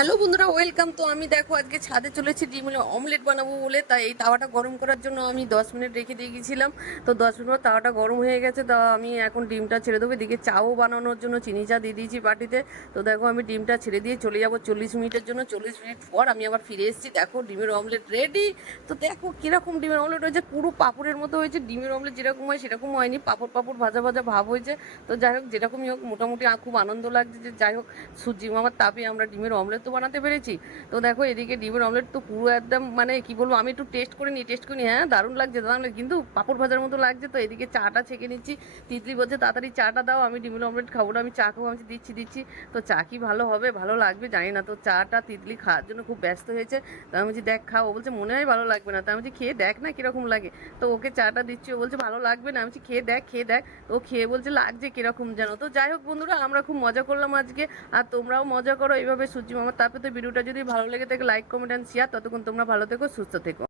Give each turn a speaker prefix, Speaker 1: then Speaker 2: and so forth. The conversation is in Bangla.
Speaker 1: হ্যালো বন্ধুরা ওয়েলকাম তো আমি দেখো আজকে ছাদে চলেছি ডিমের অমলেট বানাবো বলে, তাই এই তাওয়াটা গরম করার জন্য আমি দশ মিনিট রেখে দিয়ে গেছিলাম তো দশ মিনিট পর তাওয়াটা গরম হয়ে গেছে, তা আমি এখন ডিমটা ছেড়ে দেবো। এদিকে চাও বানানোর জন্য চিনি চা দিয়ে দিয়েছি বাটিতে। তো দেখো আমি ডিমটা ছেড়ে দিয়ে চলে যাব চল্লিশ মিনিটের জন্য। চল্লিশ মিনিট পর আমি আবার ফিরে এসেছি, দেখো ডিমের অমলেট রেডি তো দেখো কীরকম ডিমের অমলেট হয়েছে, পুরো পাপড়ের মতো হয়েছে। ডিমের অমলেট যেরকম হয় সেরকম হয়নি, পাপড় পাপড় ভাজা ভাজা ভাব হয়েছে। তো যাই হোক, যেরকমই হোক, মোটামুটি খুব আনন্দ লাগছে যে যাই হোক সূর্যি মামার তাপে আমরা ডিমের অমলেট তো বানাতে পেরেছি। তো দেখো এদিকে ডিমের অমলেট তো পুরো একদম মানে কি বলব, আমি একটু টেস্ট করে নিই টেস্ট করে নিই। হ্যাঁ দারুণ লাগছে, দারুণ কিন্তু পাপড় ভাজার মতো লাগছে তো, এদিকে চাটা ছেঁকে নিচ্ছি। তিতলি বলছে, তাড়াতাড়ি চাটা দাও, আমি ডিমের অমলেট খাব না, আমি চা খাব, আমি দিচ্ছি দিচ্ছি। তো চা কি ভালো হবে, ভালো লাগবে জানি না। তো চাটা তিতলি খাওয়ার জন্য খুব ব্যস্ত হয়েছে। তো আমি বলছি, দেখ, খাও। ও বলছে, মনে হয় ভালো লাগবে না। তো আমি বলছি, খেয়ে দেখ না কীরকম লাগে। তো ওকে চাটা দিচ্ছি, ও বলছে, ভালো লাগবে না। আমি বলছি, খেয়ে দেখ খেয়ে দেখ। তো ও খেয়ে বলছে, লাগছে কীরকম যেন। তো যাই হোক বন্ধুরা, আমরা খুব মজা করলাম আজকে। আর তোমরাও মজা করো, এইভাবে সূর্যি মামার তাপে তো ভিডিওটা যদি ভালো লেগে থাকে লাইক কমেন্ট অ্যান্ড শেয়ার ততক্ষণ তোমরা ভালো থেকো, সুস্থ থেকো।